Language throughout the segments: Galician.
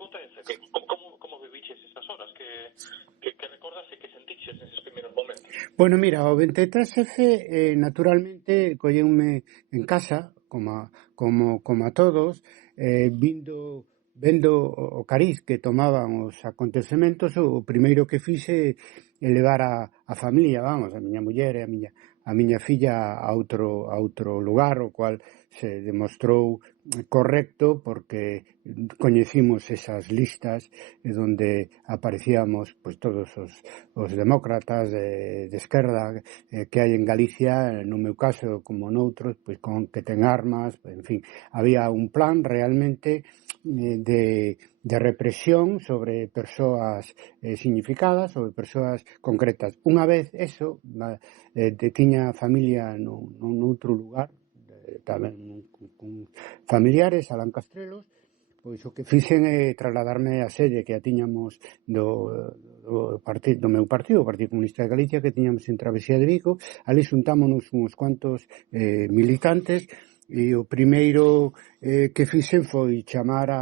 acontece? Como viviches esas horas? Que recordas e que sentiches neses primeiros momentos? Bueno, mira, o 23F naturalmente colleume en casa, como a todos, vendo o cariz que tomaban os acontecementos. O primeiro que fixe é levar a familia, vamos, a miña muller e a miña filla a outro lugar, o cual se demostrou correcto, porque coñecimos esas listas donde aparecíamos pois todos os demócratas de esquerda que hai en Galicia, no meu caso como noutros, pois con que ten armas, en fin, había un plan realmente de represión sobre persoas significadas, sobre persoas concretas. Unha vez eso, tiña familia noutro lugar, tamén con familiares, a Lancastrelos, pois o que fixen é trasladarme a sede que a tiñamos do meu partido, o Partido Comunista de Galicia, que tiñamos en Travesía de Vigo. Ali xuntámonos uns cuantos militantes, e o primeiro que fixen foi chamar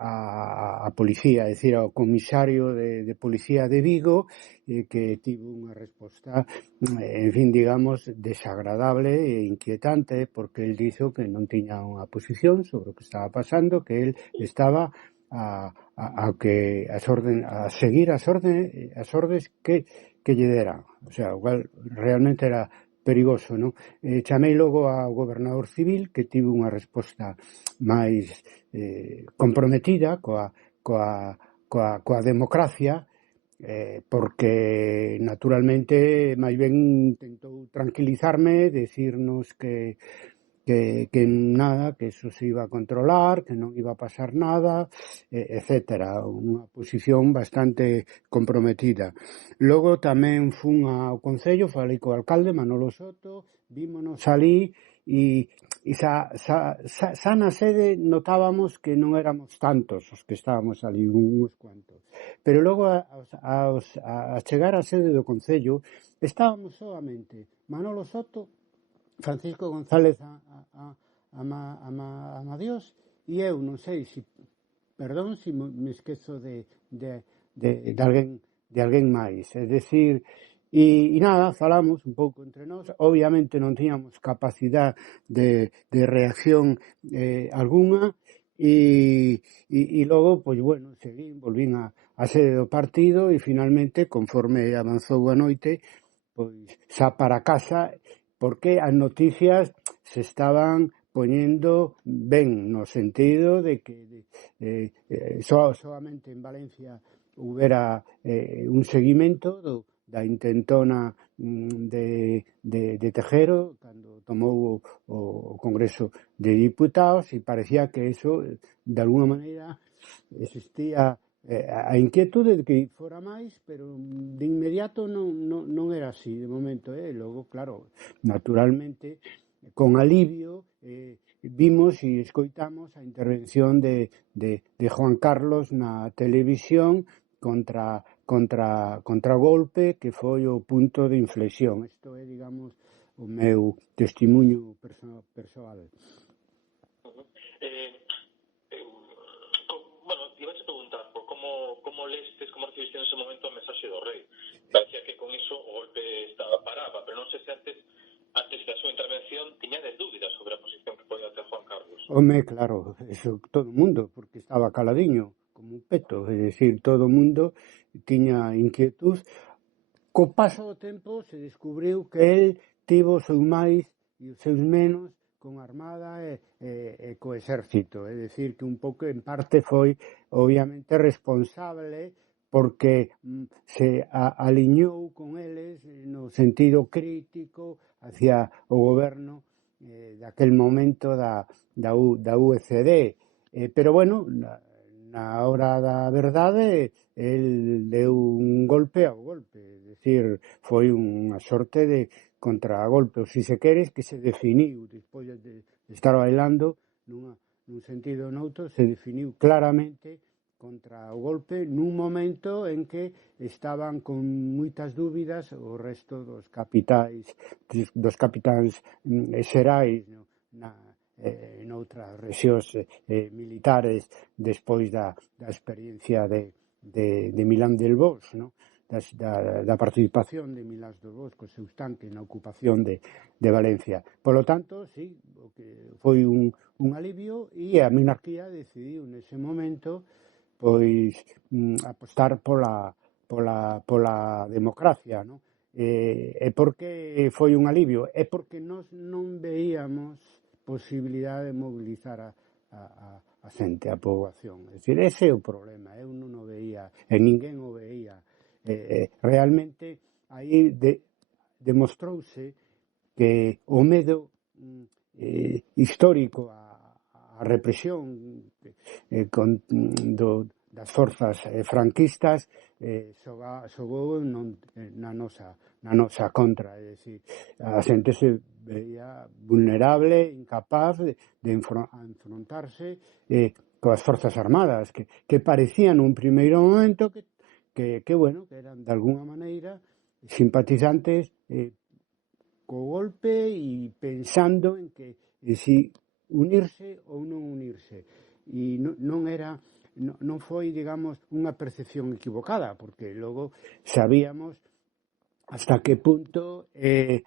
a policía, é dicir, ao comisario de policía de Vigo, que tivo unha resposta, en fin, digamos, desagradable e inquietante, porque el dixo que non tiña unha posición sobre o que estaba pasando, que el estaba a seguir as ordes que lle deran. O sea, o cual realmente era perigoso, non? Chamei logo ao gobernador civil, que tivo unha resposta máis comprometida coa democracia, porque naturalmente máis ben intentou tranquilizarme, decirnos que nada, que eso se iba a controlar, que non iba a pasar nada, etcétera. Unha posición bastante comprometida. Logo tamén fun ao Concello, falei co alcalde Manolo Soto, vímonos ali e xa na sede notábamos que non éramos tantos os que estábamos ali, uns cuantos. Pero logo a chegar á sede do Concello estábamos solamente Manolo Soto, Francisco González Amadiós e eu, non sei se, perdón se me esquezo de alguén máis, é dicir, e nada, falamos un pouco entre nós. Obviamente non tiñamos capacidade de reacción algunha, e logo, pois bueno, volvín a sede do partido, e finalmente, conforme avanzou a noite, pois xa para casa, porque as noticias se estaban poñendo ben, no sentido de que solamente en Valencia houbera un seguimento da intentona de Tejero cando tomou o Congreso de Diputados, e parecía que eso, de alguna maneira, existía a inquietude de que fora máis, pero de inmediato non era así, de momento. Logo, claro, naturalmente, con alivio, vimos e escoitamos a intervención de Juan Carlos na televisión contra o golpe, que foi o punto de inflexión. Isto é, digamos, o meu testimonio persoal. Como lestes, como recibiste nese momento a mensaxe do rei? Parecía que con iso o golpe paraba, pero non sei se antes da súa intervención tiñades dúbidas sobre a posición que podía ter Juan Carlos. Home, claro, eso todo o mundo, porque estaba caladiño, como un peto, é dicir, todo o mundo tiña inquietud. Co paso do tempo se descubriu que el tivo os seus máis e os seus menos con a Armada e co Exército, é dicir, que un pouco en parte foi obviamente responsable, porque se aliñou con eles no sentido crítico hacia o goberno daquel momento da UCD, pero bueno, na hora da verdade el deu un golpe ao golpe, é dicir, foi unha sorte de contragolpe, ou se queres, que se definiu despois de estar bailando nun sentido ou noutro, se definiu claramente contra o golpe nun momento en que estaban con moitas dúbidas o resto dos capitáns xerais noutras rexións militares despois da experiencia de Milán del Bosch, no? da participación de Milán del Bosch cos seus tanques na ocupación de Valencia. Por lo tanto, sí, foi un alivio e a monarquía decidiu nese momento pois apostar pola democracia, no? E por que foi un alivio? É porque nós non veíamos posibilidade de mobilizar a xente, a poboación. É dicir, ese é o problema, eu non o veía, e ninguén o veía. Realmente, aí demostrouse que o medo histórico, a represión das forzas franquistas xogou na nosa contra, é dicir, a xente se veía vulnerable, incapaz de enfrontarse coas forzas armadas que parecían nun primeiro momento que eran de alguna maneira simpatizantes co golpe e pensando en que si unirse ou non unirse, e non foi, digamos, unha percepción equivocada, porque logo sabíamos hasta que punto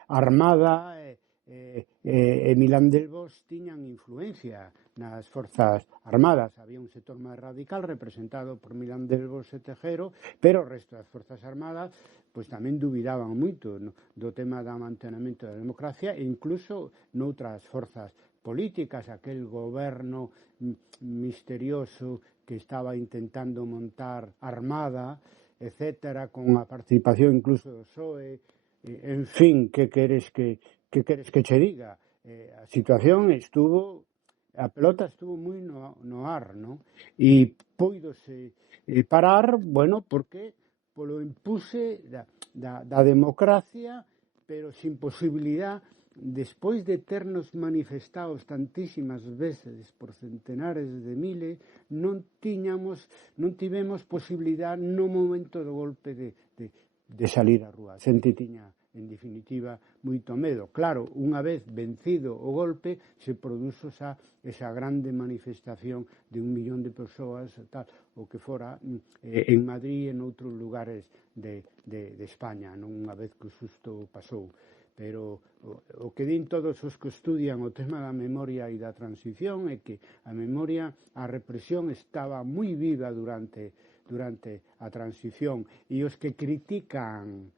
Armada e Milán del Bosch tiñan influencia nas forzas armadas. Había un sector máis radical representado por Milán del Bosch e Tejero, pero o resto das forzas armadas pois tamén dubidaban moito do tema do mantenimento da democracia, e incluso noutras forzas políticas, aquel goberno misterioso que estaba intentando montar Armada, etcétera, con a participación incluso do PSOE, en fin, que queres que che diga? A situación a pelota estuvo moi no ar, non? E poidose parar, porque polo impulse da democracia, pero sin posibilidad, despois de ternos manifestados tantísimas veces por centenares de miles, non tivemos posibilidad no momento do golpe de salir á rúa. A xente tiña, en definitiva, moito medo. Claro, unha vez vencido o golpe, se produzo esa grande manifestación de 1 millón de persoas, tal, o que fora, en Madrid e en outros lugares de España, non, unha vez que o susto pasou. Pero o que din todos os que estudian o tema da memoria e da transición é que a memoria, a represión estaba moi viva durante a transición, e os que critican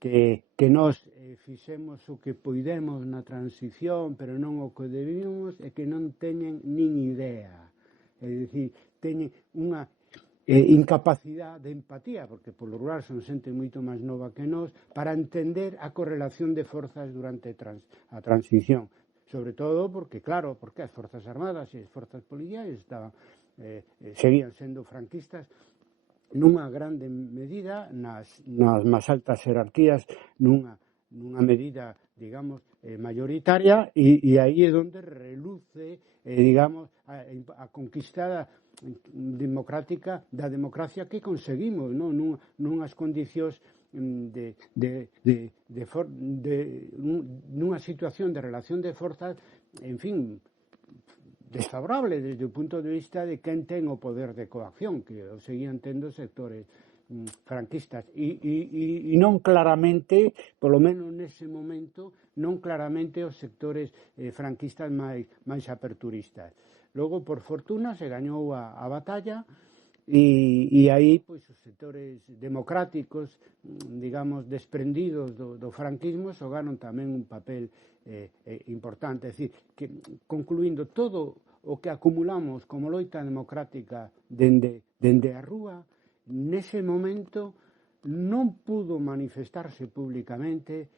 que nós fixemos o que poidemos na transición, pero non o que debíamos, é que non teñen nin idea. É dicir, teñen unha incapacidade de empatía, porque polo rural son xente moito máis nova que nós, para entender a correlación de forzas durante a transición. Sobre todo porque as forzas armadas e as forzas policiais seguían sendo franquistas nunha grande medida nas máis altas jerarquías, nunha medida, digamos, mayoritaria, e aí é onde reluce, digamos, a conquistada democrática da democracia que conseguimos, non? Nunhas condicións nunha situación de relación de forzas, en fin, desfavorable desde o punto de vista de quen ten o poder de coacción, que o seguían tendo sectores franquistas, e non claramente, polo menos nese momento, non claramente os sectores franquistas máis aperturistas. Logo, por fortuna, se gañou a batalla, e aí pois os sectores democráticos, digamos, desprendidos do franquismo, xogaron tamén un papel importante. É dicir, que concluindo, todo o que acumulamos como loita democrática dende a rúa, nese momento non pudo manifestarse públicamente,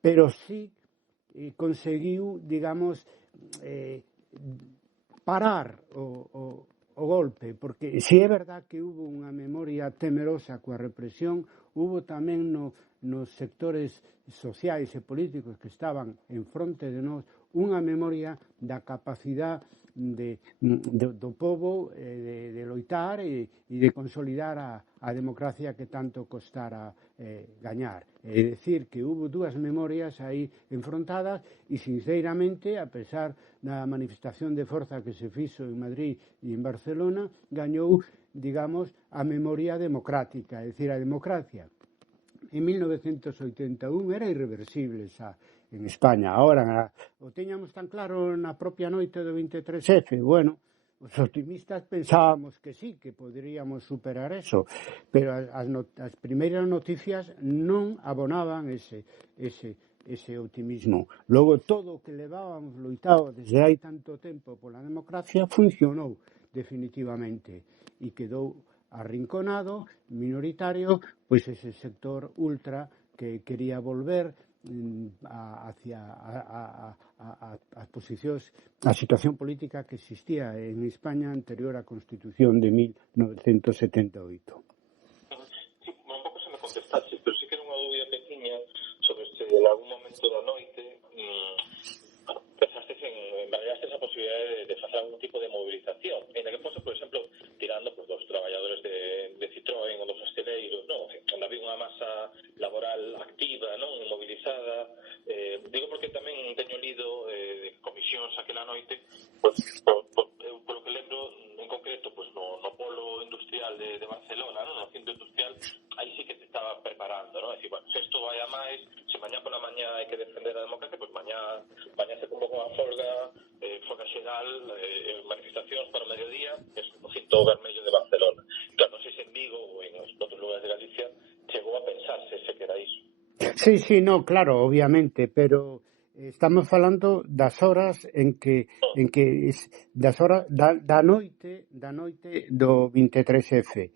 pero sí conseguiu, digamos, parar o golpe, porque si é verdad que hubo unha memoria temerosa coa represión, hubo tamén nos sectores sociais e políticos que estaban en fronte de nós unha memoria da capacidade do pobo, de loitar e de consolidar a democracia que tanto costara gañar. É dicir, que hubo dúas memorias aí enfrontadas e, sinceramente, a pesar da manifestación de forza que se fixo en Madrid e en Barcelona, gañou, digamos, a memoria democrática, é dicir, a democracia en 1981 era irreversible xa en España. Ahora, o teñamos tan claro na propia noite do 23F, bueno, os optimistas pensábamos que sí, que poderíamos superar eso, pero as primeiras noticias non abonaban ese optimismo. Logo, todo o que levábamos loitado desde hai tanto tempo pola democracia funcionou definitivamente e quedou arrinconado, minoritario, pois ese sector ultra que quería volver hacia as posicións, a situación política que existía en España anterior á Constitución de 1978. Sí, un pouco se me contestaste, pero sí que era unha dúbida que tiña sobre se en algún momento da noite pensastes en validaste esa posibilidade de facer algún tipo de movilización, en que fose, por exemplo, tirando pues, dos traballadores de Citroën ou dos hosteleiros, non? Onde había unha masa laboral activa, non? Mobilizada. Digo porque tamén teño lido comisións aquela noite, pues, polo que lembro, en concreto, pues, no polo industrial de Barcelona, non? No centro industrial, aí sí que te estaba preparando, non? É dicir, bueno, se isto vai a máis, se mañá pola mañá hai que defender a democracia, pues mañá se convoca unha folga xeral, manifestacións para o mediodía, que é o cinto vermello de Barcelona. Claro, non sei se en Vigo ou en outros lugares de Galicia chegou a pensarse se que era iso. Sí, no, claro, obviamente, pero estamos falando das horas en que das horas da noite do 23F.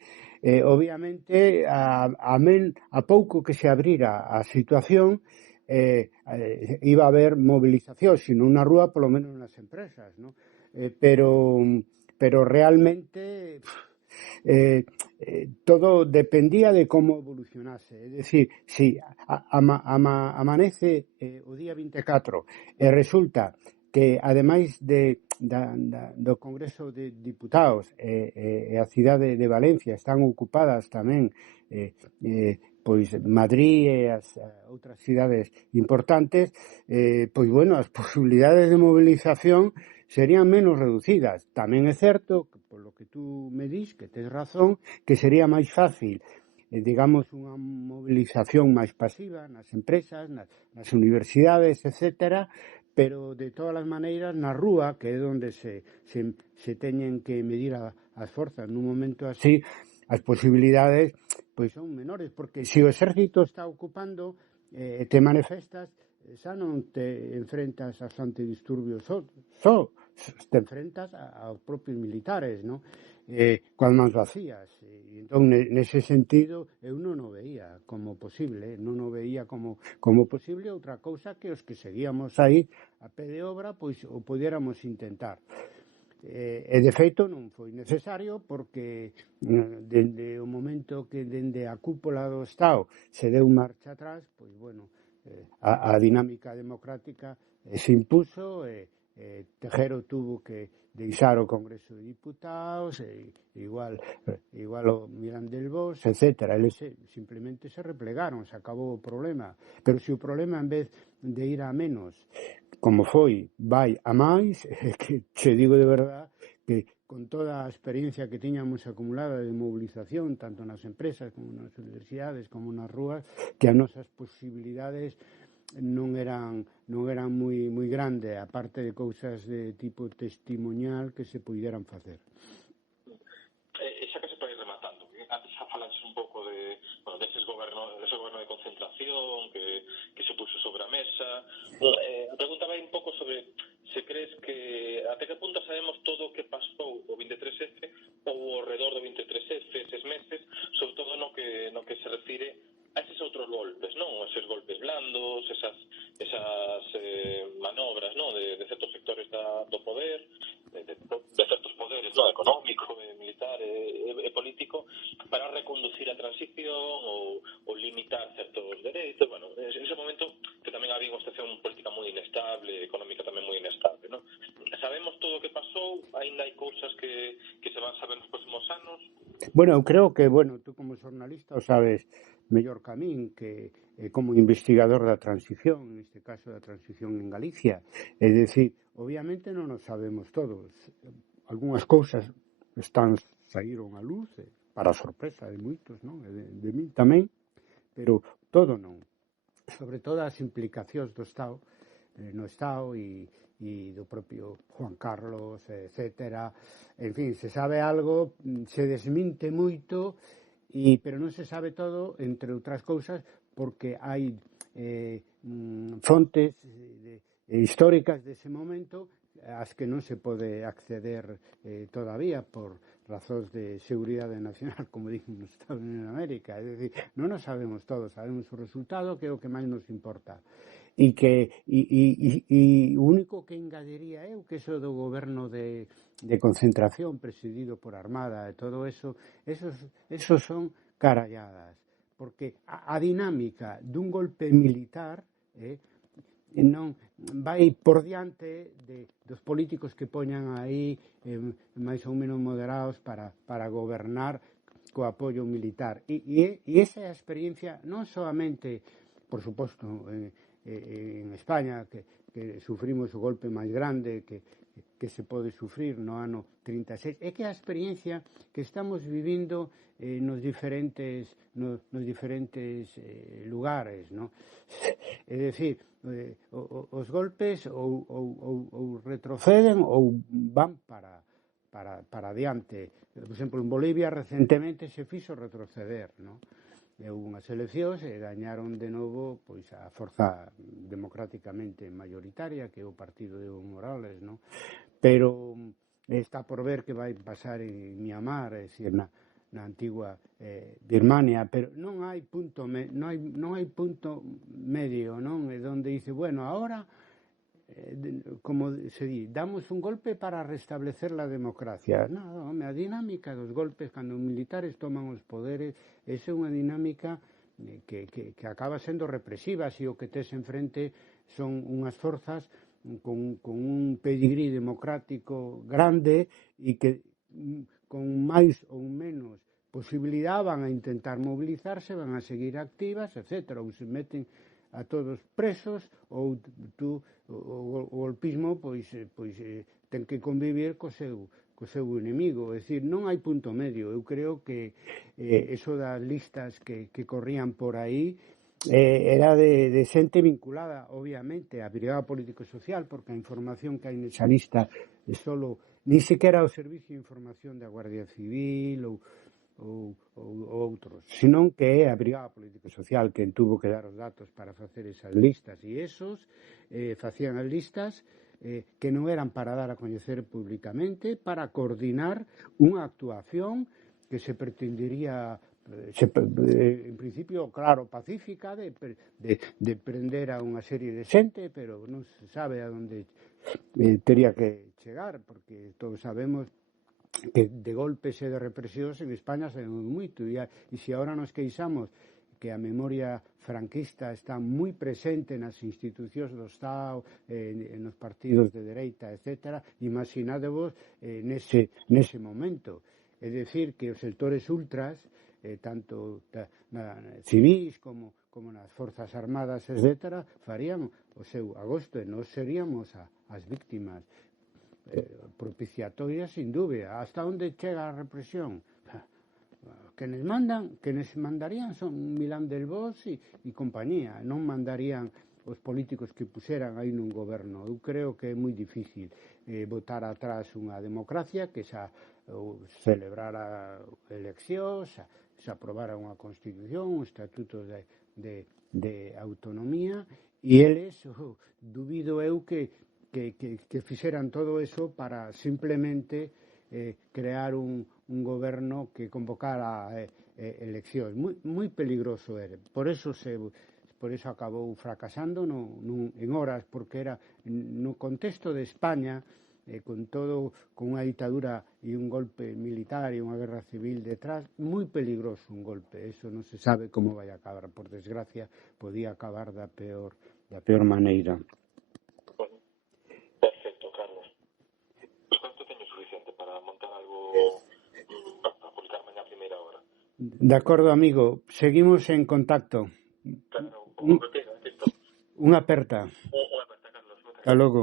Obviamente, a pouco que se abrira a situación, iba a haber movilización, sino na rúa, polo menos nas empresas, ¿no? Pero realmente todo dependía de como evolucionase. É dicir, si amanece o día 24 e resulta que, ademais do Congreso de Diputados e a cidade de Valencia están ocupadas tamén pois Madrid e as outras cidades importantes, pois bueno, as posibilidades de movilización serían menos reducidas. Tamén é certo, polo que tú me dis, que tes razón, que sería máis fácil, digamos, unha movilización máis pasiva nas empresas, nas universidades, etcétera, pero de todas as maneiras na rúa, que é onde se teñen que medir as forzas nun momento así, as posibilidades pois son menores, porque se o exército está ocupando, te manifestas, xa non te enfrentas aos antidisturbios só te enfrentas aos propios militares, non? Coas mans vacías. Entón, nese sentido, eu non o veía como posible, non o veía como posible outra cousa que os que seguíamos aí a pé de obra, pois o pudiéramos intentar. E de feito non foi necesario porque dende o momento que dende a cúpula do Estado se deu marcha atrás, pois bueno, a dinámica democrática se impuso e Tejero tuvo que deixar o Congreso de Diputados igual o Mirandés Bosch, etcétera. Eles simplemente se replegaron, se acabou o problema, pero se o problema en vez de ir a menos, como foi, vai a máis, que che digo de verdad que con toda a experiencia que tiñamos acumulada de movilización, tanto nas empresas como nas universidades, como nas rúas, que as nosas posibilidades non eran moi grandes, aparte de cousas de tipo testimonial que se puderan facer. Xa que se pode ir rematando, antes xa falaches un pouco dese goberno de concentración que se puso sobre a mesa. Preguntaba un pouco sobre se crees que até que punto sabemos todo o que pasou o 23F ou ao redor do 23F, eses meses, sobre todo no que se refire a eses outros golpes, non? Eses golpes blandos, esas manobras, non? De certos sectores do poder, de certos poderes, non? Económico, militar e político, para reconducir a transición ou limitar certos dereitos. Bueno, en ese momento que tamén había unha situación política moi inestable, económica tamén moi inestable, non? Sabemos todo o que pasou nos próximos anos? Bueno, eu creo que, tú como xornalista o sabes mellor que a min, que como investigador da transición, neste caso da transición en Galicia, é dicir, obviamente non nos sabemos todos. Algúnas cousas saíron á luz, para a sorpresa de moitos, non? E de min tamén, pero todo non. Sobre todo as implicacións do Estado, no Estado e do propio Juan Carlos, etcétera. En fin, se sabe algo, se desminte moito, pero non se sabe todo, entre outras cousas, porque hai fontes históricas dese momento ás que non se pode acceder todavía por razóns de seguridade nacional, como dicen nos Estados Unidos de América. É dicir, non nos sabemos todo, sabemos o resultado, que é o que máis nos importa. E o único que engadiría eu que eso do goberno de concentración presidido por Armada e todo eso son caralladas, porque a dinámica dun golpe militar non vai por diante dos políticos que poñan aí máis ou menos moderados para gobernar co apoio militar. E esa é a experiencia non solamente, por suposto, en España, que sufrimos o golpe máis grande que se pode sufrir no ano 36, é que a experiencia que estamos vivindo nos diferentes lugares, ¿no? É dicir, os golpes ou retroceden ou van para adiante. Por exemplo, en Bolivia recentemente se fixo retroceder, ¿no? Houve unhas eleccións e gañaron de novo pois a forza democráticamente mayoritaria, que é o partido de Evo Morales, ¿no? Pero está por ver que vai pasar en Myanmar, é dicir, na antigua Birmania, pero non hai punto medio, non? É onde dice, bueno, ahora como se di, damos un golpe para restablecer la democracia. Non, a dinámica dos golpes cando os militares toman os poderes, esa é unha dinámica que acaba sendo represiva, se o que tes enfrente son unhas forzas con un pedigrí democrático grande e que con máis ou menos posibilidade van a intentar mobilizarse, van a seguir activas, etc. Ou se meten a todos presos, ou o golpismo pois ten que convivir co seu inimigo. É dicir, non hai punto medio. Eu creo que eso das listas que corrían por aí era de xente vinculada, obviamente, á brigada político-social, porque a información que hai nesa lista é solo, ni sequera o Servicio de Información da Guardia Civil ou outros, senón que é a brigada político-social quen tuvo que dar os datos para facer esas listas, e esos facían as listas que non eran para dar a coñecer públicamente, para coordinar unha actuación que se pretendería en principio, claro, pacífica, de prender a unha serie de xente, pero non se sabe a onde tería que chegar, porque todos sabemos que de golpes e de represións en España sabemos moito, e se agora nos queixamos que a memoria franquista está moi presente nas institucións do Estado, nos partidos de dereita, etc., imaginadevos nese momento. É dicir, que os sectores ultras, tanto civis como nas forzas armadas, etc., farían o seu agosto, e nós seríamos as víctimas propiciatorias, sin dúbida. Hasta onde chega a represión? Quenes mandarían son Milán del Bosch e compañía, non mandarían os políticos que puseran aí nun goberno. Eu creo que é moi difícil botar atrás unha democracia que xa celebrara eleccións, se aprobara unha constitución, un estatuto de autonomía, e eles, dubido eu que fixeran todo eso para simplemente crear un goberno que convocara eleccións. Moi peligroso era. Por eso acabou fracasando en horas, porque era no contexto de España, con unha ditadura e un golpe militar e unha guerra civil detrás, moi peligroso un golpe. Eso non se sabe como vai acabar. Por desgracia, podía acabar da peor maneira. De acordo, amigo. Seguimos en contacto. Claro, como contigo, Unha aperta. unha aperta, Carlos. Hasta logo.